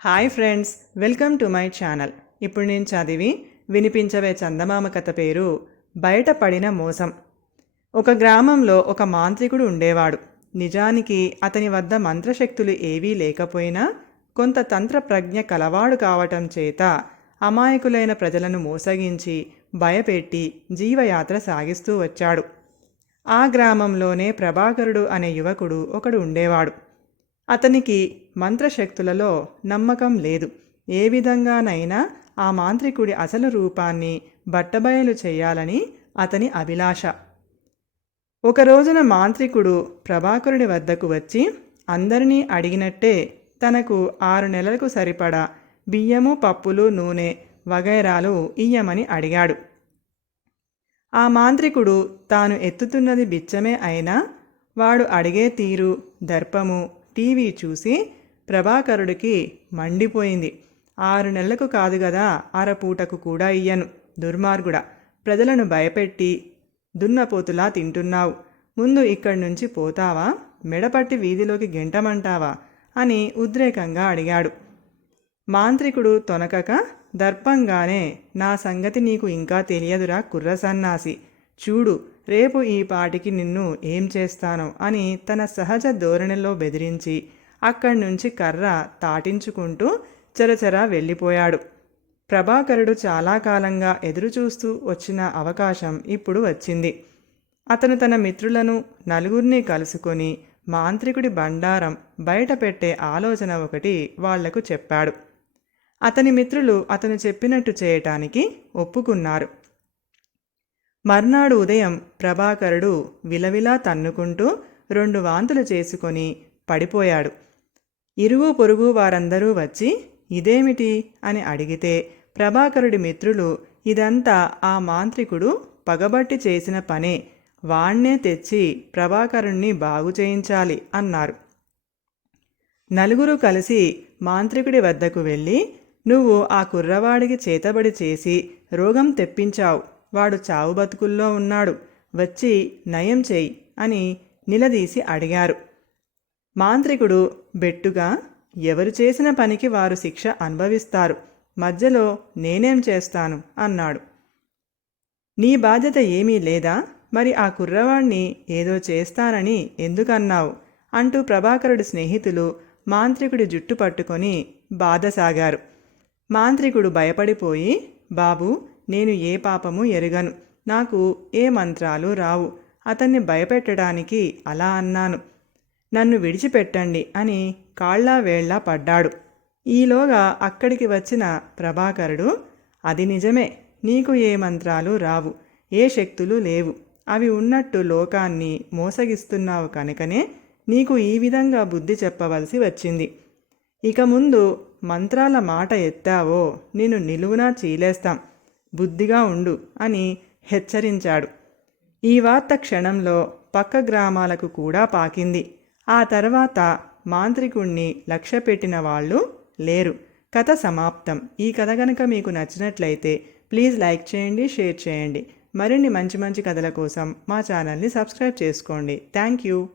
Hi friends welcome to my channel. ఇప్పుడు నేను చదివి వినిపించవే చందమామ కథ పేరు బయటపడిన మోసం. ఒక గ్రామంలో ఒక మాంత్రికుడు ఉండేవాడు. నిజానికి అతని వద్ద మంత్రశక్తులు ఏవీ లేకపోయినా కొంత తంత్ర ప్రజ్ఞ కలవాడు కావటం చేత అమాయకులైన ప్రజలను మోసగించి భయపెట్టి జీవయాత్ర సాగిస్తూ వచ్చాడు. ఆ గ్రామంలోనే ప్రభాకరుడు అనే యువకుడు ఒకడు ఉండేవాడు. అతనికి మంత్రశక్తులలో నమ్మకం లేదు. ఏ విధంగానైనా ఆ మాంత్రికుడి అసలు రూపాన్ని బట్టబయలు చేయాలని అతని అభిలాష. ఒక రోజున మాంత్రికుడు ప్రభాకరుడి వద్దకు వచ్చి అందరినీ అడిగినట్టే తనకు ఆరు నెలలకు సరిపడా బియ్యము పప్పులు నూనె వగైరాలు ఇయ్యమని అడిగాడు. ఆ మాంత్రికుడు తాను ఎత్తుతున్నది బిచ్చమే అయినా వాడు అడిగే తీరు దర్పము టీవీ చూసి ప్రభాకరుడికి మండిపోయింది. ఆరు నెలలకు కాదు కదా అరపూటకు కూడా ఇయ్యను. దుర్మార్గుడా ప్రజలను భయపెట్టి దున్నపోతులా తింటున్నావు. ముందు ఇక్కడి నుంచి పోతావా? మెడపట్టి వీధిలోకి గెంటమంటావా? అని ఉద్రేకంగా అడిగాడు. మాంత్రికుడు తొనకక దర్పంగానే నా సంగతి నీకు ఇంకా తెలియదురా కుర్ర సన్నాసి చూడు రేపు ఈ పాటికి నిన్ను ఏం చేస్తాను అని తన సహజ ధోరణిలో బెదిరించి అక్కడి నుంచి కర్ర తాటించుకుంటూ చరచరా వెళ్ళిపోయాడు. ప్రభాకరుడు చాలా కాలంగా ఎదురుచూస్తూ వచ్చిన అవకాశం ఇప్పుడు వచ్చింది. అతను తన మిత్రులను నలుగురిని కలుసుకొని మాంత్రికుడి బండారం బయట పెట్టే ఆలోచన ఒకటి వాళ్ళకు చెప్పాడు. అతని మిత్రులు అతను చెప్పినట్టు చేయటానికి ఒప్పుకున్నారు. మర్నాడు ఉదయం ప్రభాకరుడు విలవిలా తన్నుకుంటూ రెండు వాంతులు చేసుకొని పడిపోయాడు. ఇరుగు పొరుగు వారందరూ వచ్చి ఇదేమిటి? అని అడిగితే ప్రభాకరుడి మిత్రులు ఇదంతా ఆ మాంత్రికుడు పగబట్టి చేసిన పనే. వాణ్ణే తెచ్చి ప్రభాకరుణ్ణి బాగు చేయించాలి అన్నారు. నలుగురు కలిసి మాంత్రికుడి వద్దకు వెళ్ళి నువ్వు ఆ కుర్రవాడికి చేతబడి చేసి రోగం తెప్పించావు. వాడు చావు బతుకుల్లో ఉన్నాడు. వచ్చి నయం చేయి అని నిలదీసి అడిగారు. మాంత్రికుడు బెట్టుగా ఎవరు చేసిన పనికి వారు శిక్ష అనుభవిస్తారు. మధ్యలో నేనేం చేస్తాను? అన్నాడు. నీ బాధ్యత ఏమీ లేదా? మరి ఆ కుర్రవాణ్ణి ఏదో చేస్తానని ఎందుకన్నావు? అంటూ ప్రభాకరుడి స్నేహితులు మాంత్రికుడి జుట్టు పట్టుకొని బాధసాగారు. మాంత్రికుడు భయపడిపోయి బాబు నేను ఏ పాపము ఎరుగను. నాకు ఏ మంత్రాలు రావు. అతన్ని భయపెట్టడానికి అలా అన్నాను. నన్ను విడిచిపెట్టండి అని కాళ్ళా వేళ్ళా పడ్డాడు. ఈలోగా అక్కడికి వచ్చిన ప్రభాకరుడు అది నిజమే నీకు ఏ మంత్రాలు రావు ఏ శక్తులు లేవు. అవి ఉన్నట్టు లోకాన్ని మోసగిస్తున్నావు కనుకనే నీకు ఈ విధంగా బుద్ధి చెప్పవలసి వచ్చింది. ఇక ముందు మంత్రాల మాట ఎత్తావో నేను నిలువునా చీలేస్తాం. బుద్ధిగా ఉండు అని హెచ్చరించాడు. ఈ వార్త క్షణంలో పక్క గ్రామాలకు కూడా పాకింది. ఆ తర్వాత మాంత్రికుణ్ణి లక్ష్యపెట్టిన వాళ్ళు లేరు. కథ సమాప్తం. ఈ కథ కనుక మీకు నచ్చినట్లయితే ప్లీజ్ లైక్ చేయండి షేర్ చేయండి. మరిన్ని మంచి మంచి కథల కోసం మా ఛానల్ని సబ్స్క్రైబ్ చేసుకోండి. Thank you.